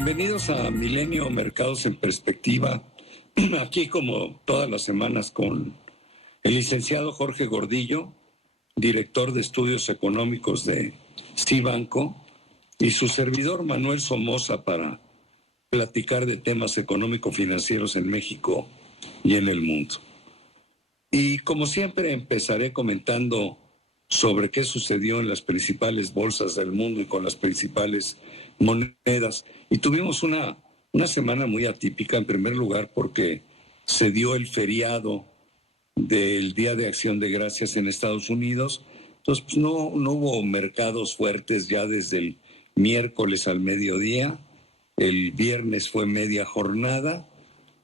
Bienvenidos a Milenio Mercados en Perspectiva, aquí como todas las semanas con el licenciado Jorge Gordillo, director de Estudios Económicos de Cibanco, y su servidor Manuel Somoza para platicar de temas económico-financieros en México y en el mundo. Y como siempre empezaré comentando sobre qué sucedió en las principales bolsas del mundo y con las principales monedas. Y tuvimos una semana muy atípica, en primer lugar, porque se dio el feriado del Día de Acción de Gracias en Estados Unidos. Entonces, pues, no hubo mercados fuertes ya desde el miércoles al mediodía. El viernes fue media jornada,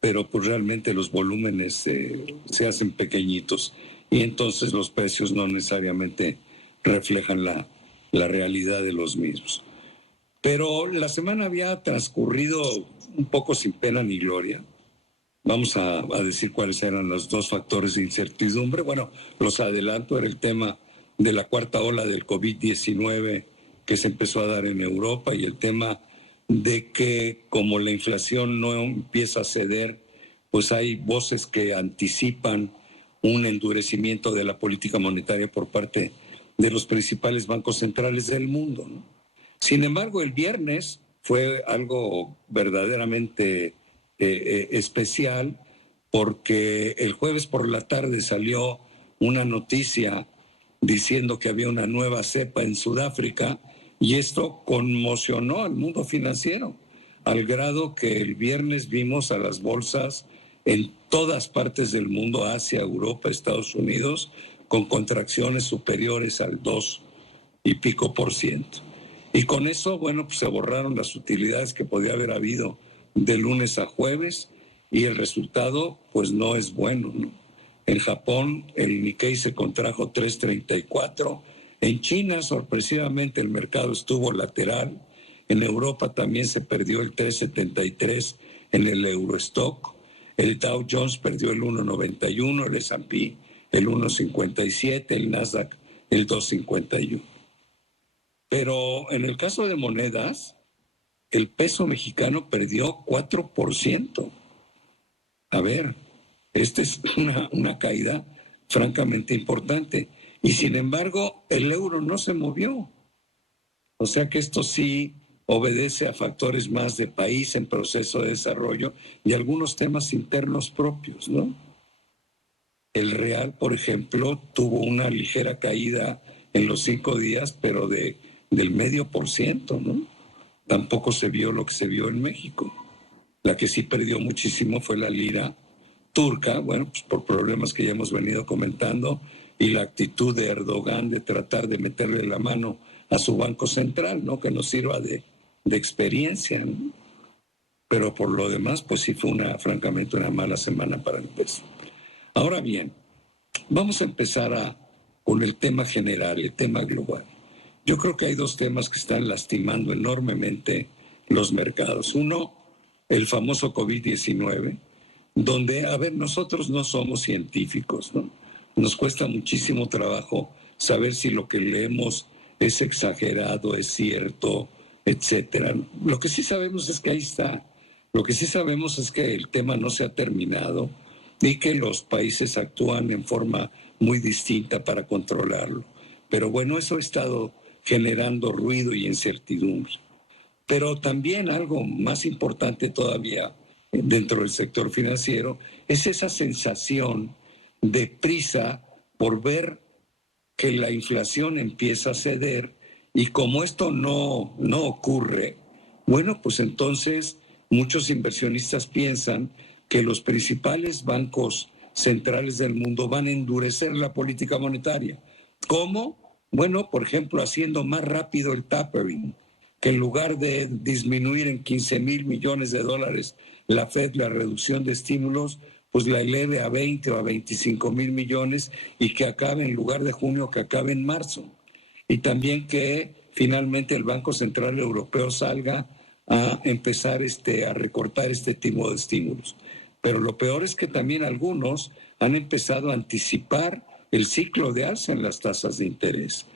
pero pues realmente los volúmenes se hacen pequeñitos y entonces los precios no necesariamente reflejan la realidad de los mismos. Pero la semana había transcurrido un poco sin pena ni gloria. Vamos a decir cuáles eran los dos factores de incertidumbre. Bueno, los adelanto, era el tema de la cuarta ola del COVID-19 que se empezó a dar en Europa y el tema de que como la inflación no empieza a ceder, pues hay voces que anticipan un endurecimiento de la política monetaria por parte de los principales bancos centrales del mundo, ¿no? Sin embargo, el viernes fue algo verdaderamente especial porque el jueves por la tarde salió una noticia diciendo que había una nueva cepa en Sudáfrica y esto conmocionó al mundo financiero, al grado que el viernes vimos a las bolsas en todas partes del mundo, Asia, Europa, Estados Unidos, con contracciones superiores al 2 y pico %. Y con eso, bueno, pues se borraron las utilidades que podía haber habido de lunes a jueves y el resultado, pues no es bueno, ¿no? En Japón, el Nikkei se contrajo 3.34. En China, sorpresivamente, el mercado estuvo lateral. En Europa también se perdió el 3.73 en el Eurostock. El Dow Jones perdió el 1.91, el S&P el 1.57, el Nasdaq el 2.51. Pero en el caso de monedas, el peso mexicano perdió 4%. A ver, esta es una caída francamente importante. Y sin embargo, el euro no se movió. O sea que esto sí obedece a factores más de país en proceso de desarrollo y algunos temas internos propios, ¿no? El real, por ejemplo, tuvo una ligera caída en los 5 días, pero del 0.5%, ¿no? Tampoco se vio lo que se vio en México. La que sí perdió muchísimo fue la lira turca, bueno, pues por problemas que ya hemos venido comentando, y la actitud de Erdogan de tratar de meterle la mano a su banco central, ¿no? Que nos sirva de experiencia, ¿no? Pero por lo demás, pues sí fue francamente una mala semana para el peso. Ahora bien, vamos a empezar con el tema general, el tema global. Yo creo que hay dos temas que están lastimando enormemente los mercados. Uno, el famoso COVID-19, donde, a ver, nosotros no somos científicos, ¿no? Nos cuesta muchísimo trabajo saber si lo que leemos es exagerado, es cierto, etcétera. Lo que sí sabemos es que ahí está. Lo que sí sabemos es que el tema no se ha terminado y que los países actúan en forma muy distinta para controlarlo. Pero bueno, eso ha estado generando ruido y incertidumbre. Pero también algo más importante todavía dentro del sector financiero es esa sensación de prisa por ver que la inflación empieza a ceder y como esto no ocurre, bueno, pues entonces muchos inversionistas piensan que los principales bancos centrales del mundo van a endurecer la política monetaria. ¿Cómo? Bueno, por ejemplo, haciendo más rápido el tapering, que en lugar de disminuir en 15,000 millones de dólares la Fed la reducción de estímulos, pues la eleve a 20 o a 25,000 millones y que acabe en lugar de junio, que acabe en marzo. Y también que finalmente el Banco Central Europeo salga a empezar a recortar este tipo de estímulos. Pero lo peor es que también algunos han empezado a anticipar el ciclo de alza en las tasas de interés.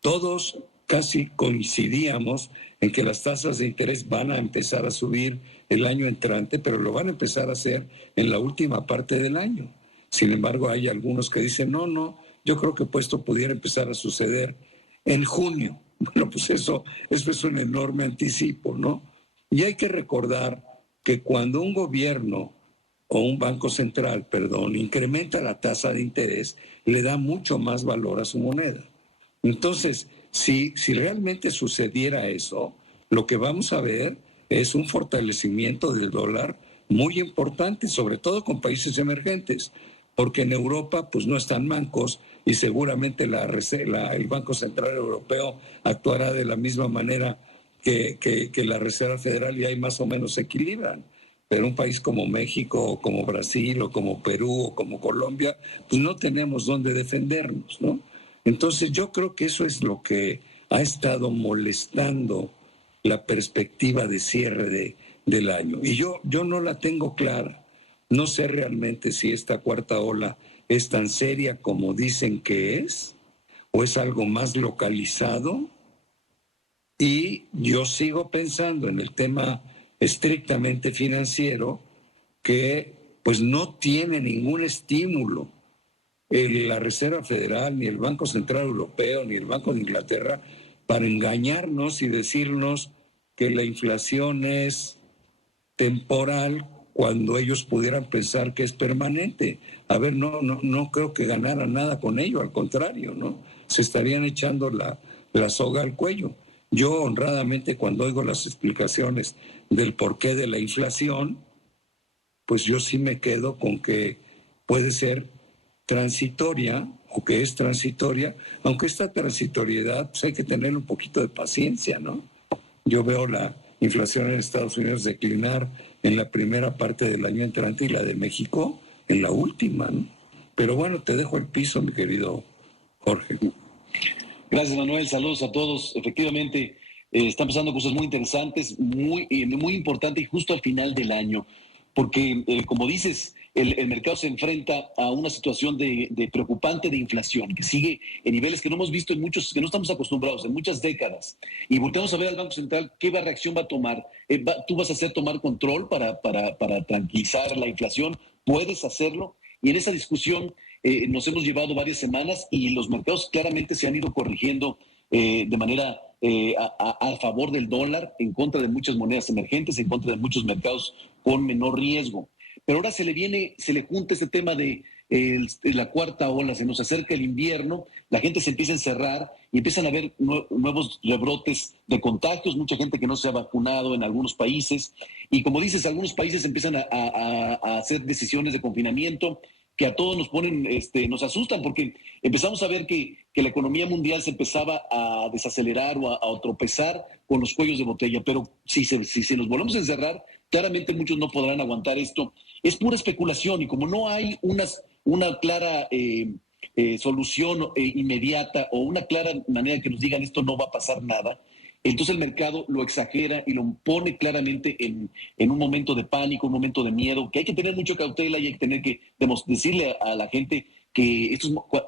Todos casi coincidíamos en que las tasas de interés van a empezar a subir el año entrante, pero lo van a empezar a hacer en la última parte del año. Sin embargo, hay algunos que dicen, no, yo creo que esto pudiera empezar a suceder en junio. Bueno, pues eso es un enorme anticipo, ¿no? Y hay que recordar que cuando un gobierno o un banco central, incrementa la tasa de interés, le da mucho más valor a su moneda. Entonces, si realmente sucediera eso, lo que vamos a ver es un fortalecimiento del dólar muy importante, sobre todo con países emergentes, porque en Europa pues no están mancos y seguramente el Banco Central Europeo actuará de la misma manera que la Reserva Federal y ahí más o menos se equilibran. Pero un país como México, o como Brasil, o como Perú, o como Colombia, pues no tenemos dónde defendernos, ¿no? Entonces yo creo que eso es lo que ha estado molestando la perspectiva de cierre del año. Y yo no la tengo clara. No sé realmente si esta cuarta ola es tan seria como dicen que es, o es algo más localizado. Y yo sigo pensando en el tema estrictamente financiero, que pues no tiene ningún estímulo la Reserva Federal, ni el Banco Central Europeo, ni el Banco de Inglaterra, para engañarnos y decirnos que la inflación es temporal cuando ellos pudieran pensar que es permanente. A ver, no creo que ganaran nada con ello, al contrario, ¿no? Se estarían echando la soga al cuello. Yo honradamente, cuando oigo las explicaciones del porqué de la inflación, pues yo sí me quedo con que puede ser transitoria o que es transitoria, aunque esta transitoriedad pues hay que tener un poquito de paciencia, ¿no? Yo veo la inflación en Estados Unidos declinar en la primera parte del año entrante y la de México en la última, ¿no? Pero bueno, te dejo el piso, mi querido Jorge. Gracias, Manuel. Saludos a todos. Efectivamente, están pasando cosas muy interesantes, muy importantes y justo al final del año, porque, como dices, el mercado se enfrenta a una situación de preocupante de inflación que sigue en niveles que no hemos visto que no estamos acostumbrados en muchas décadas. Y volteamos a ver al Banco Central qué reacción va a tomar. ¿Tú vas a hacer tomar control para tranquilizar la inflación? ¿Puedes hacerlo? Y en esa discusión nos hemos llevado varias semanas y los mercados claramente se han ido corrigiendo de manera a favor del dólar, en contra de muchas monedas emergentes, en contra de muchos mercados con menor riesgo. Pero ahora se le junta este tema de la cuarta ola, se nos acerca el invierno, la gente se empieza a encerrar y empiezan a haber nuevos rebrotes de contagios, mucha gente que no se ha vacunado en algunos países. Y como dices, algunos países empiezan a hacer decisiones de confinamiento que a todos nos ponen, nos asustan, porque empezamos a ver que la economía mundial se empezaba a desacelerar o a tropezar con los cuellos de botella. Pero si nos volvemos a encerrar, claramente muchos no podrán aguantar esto. Es pura especulación y como no hay una clara solución inmediata o una clara manera que nos digan esto no va a pasar nada, entonces el mercado lo exagera y lo pone claramente en un momento de pánico, un momento de miedo, que hay que tener mucha cautela y hay que tener que decirle a la gente que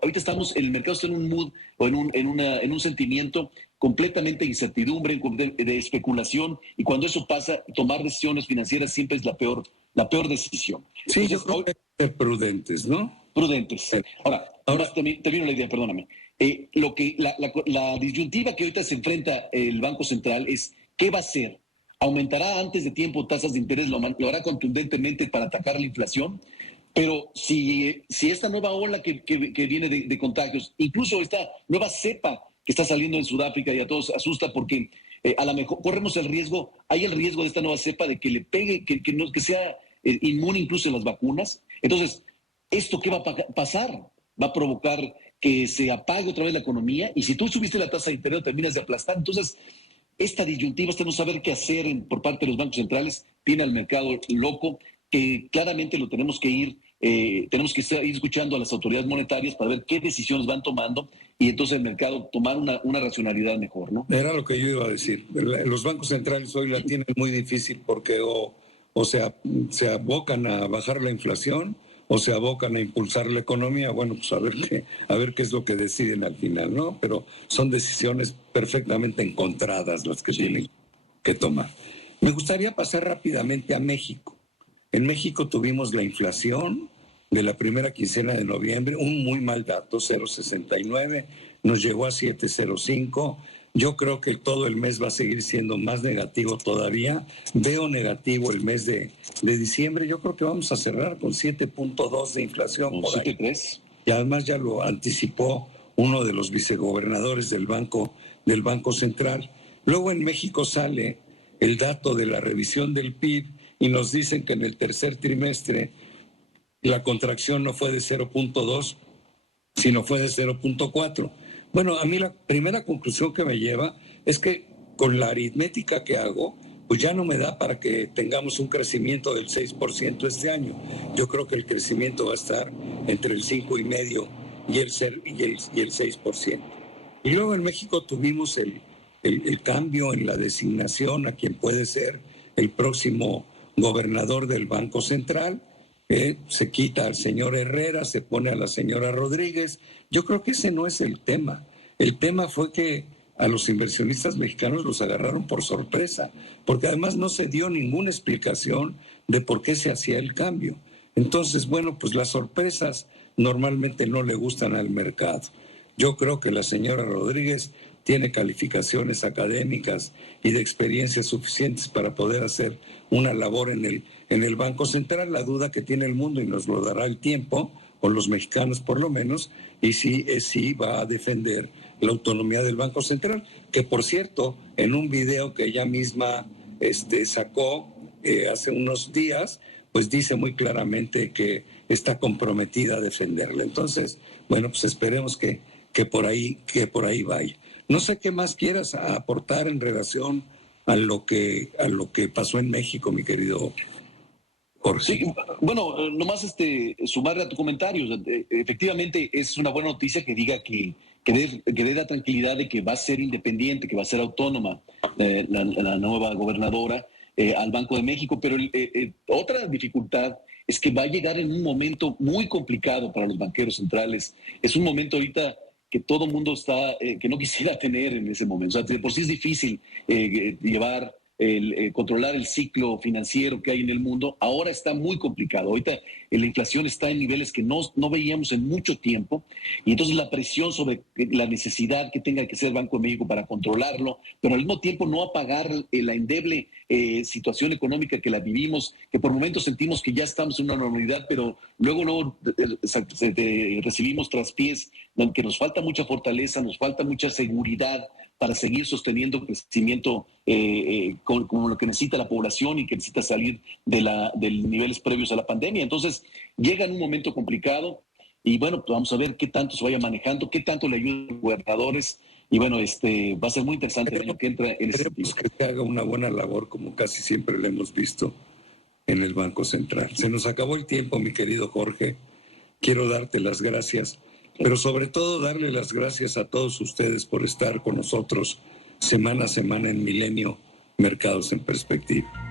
ahorita el mercado está en un mood o en un sentimiento completamente de incertidumbre, de especulación, y cuando eso pasa, tomar decisiones financieras siempre es la peor decisión. Sí, entonces, yo creo que hay que ser prudentes, ¿no? Prudentes. Ahora termino la idea, perdóname. La disyuntiva que ahorita se enfrenta el Banco Central es ¿qué va a hacer? ¿Aumentará antes de tiempo tasas de interés? ¿Lo hará contundentemente para atacar la inflación? Pero si esta nueva ola que viene de contagios, incluso esta nueva cepa que está saliendo en Sudáfrica y a todos asusta porque a lo mejor corremos el riesgo, hay el riesgo de esta nueva cepa de que le pegue, que sea inmune incluso en las vacunas. Entonces, ¿esto qué va a pasar? Va a provocar que se apague otra vez la economía y si tú subiste la tasa de interés terminas de aplastar. Entonces, esta disyuntiva, no saber qué hacer por parte de los bancos centrales, tiene al mercado loco, que claramente lo tenemos que ir escuchando a las autoridades monetarias para ver qué decisiones van tomando y entonces el mercado tomar una racionalidad mejor, ¿no? Era lo que yo iba a decir. Los bancos centrales hoy la tienen muy difícil porque o se abocan a bajar la inflación o se abocan a impulsar la economía. Bueno, pues a ver qué es lo que deciden al final, ¿no? Pero son decisiones perfectamente encontradas las que tienen que tomar. Me gustaría pasar rápidamente a México. En México tuvimos la inflación de la primera quincena de noviembre, un muy mal dato, 0,69, nos llegó a 7,05. Yo creo que todo el mes va a seguir siendo más negativo todavía. Veo negativo el mes de diciembre. Yo creo que vamos a cerrar con 7,2 de inflación. ¿Con 7,3? Y además ya lo anticipó uno de los vicegobernadores del Banco Central. Luego en México sale el dato de la revisión del PIB y nos dicen que en el tercer trimestre la contracción no fue de 0,2, sino fue de 0,4. Bueno, a mí la primera conclusión que me lleva es que con la aritmética que hago, pues ya no me da para que tengamos un crecimiento del 6% este año. Yo creo que el crecimiento va a estar entre el 5,5% y el 6%. Y luego en México tuvimos el cambio en la designación a quien puede ser el próximo gobernador del Banco Central. Se quita al señor Herrera, se pone a la señora Rodríguez. Yo creo que ese no es el tema. El tema fue que a los inversionistas mexicanos los agarraron por sorpresa, porque además no se dio ninguna explicación de por qué se hacía el cambio. Entonces, bueno, pues las sorpresas normalmente no le gustan al mercado. Yo creo que la señora Rodríguez tiene calificaciones académicas y de experiencias suficientes para poder hacer una labor en el Banco Central. La duda que tiene el mundo, y nos lo dará el tiempo, o los mexicanos por lo menos, y sí va a defender la autonomía del Banco Central, que por cierto, en un video que ella misma sacó hace unos días, pues dice muy claramente que está comprometida a defenderla. Entonces, bueno, pues esperemos que por ahí vaya. No sé qué más quieras aportar en relación a lo que pasó en México, mi querido Jorge. Sí, bueno, nomás sumarle a tu comentario. Efectivamente, es una buena noticia que diga que dé la tranquilidad de que va a ser independiente, que va a ser autónoma la nueva gobernadora al Banco de México. Pero otra dificultad es que va a llegar en un momento muy complicado para los banqueros centrales. Es un momento ahorita que todo el mundo que no quisiera tener en ese momento. O sea, de por sí es difícil controlar el ciclo financiero que hay en el mundo. Ahora está muy complicado. Ahorita la inflación está en niveles que no veíamos en mucho tiempo, y entonces la presión sobre la necesidad que tenga que ser Banco de México para controlarlo, pero al mismo tiempo no apagar la endeble situación económica que la vivimos, que por momentos sentimos que ya estamos en una normalidad, pero luego recibimos traspiés, que nos falta mucha fortaleza, nos falta mucha seguridad para seguir sosteniendo crecimiento como lo que necesita la población y que necesita salir de niveles previos a la pandemia. Entonces, llega en un momento complicado y bueno, pues vamos a ver qué tanto se vaya manejando, qué tanto le ayudan los gobernadores, y bueno, va a ser muy interesante el año que entra en ese sentido. Que se haga una buena labor, como casi siempre lo hemos visto en el Banco Central. Se nos acabó el tiempo, mi querido Jorge. Quiero darte las gracias, pero sobre todo darle las gracias a todos ustedes por estar con nosotros semana a semana en Milenio Mercados en Perspectiva.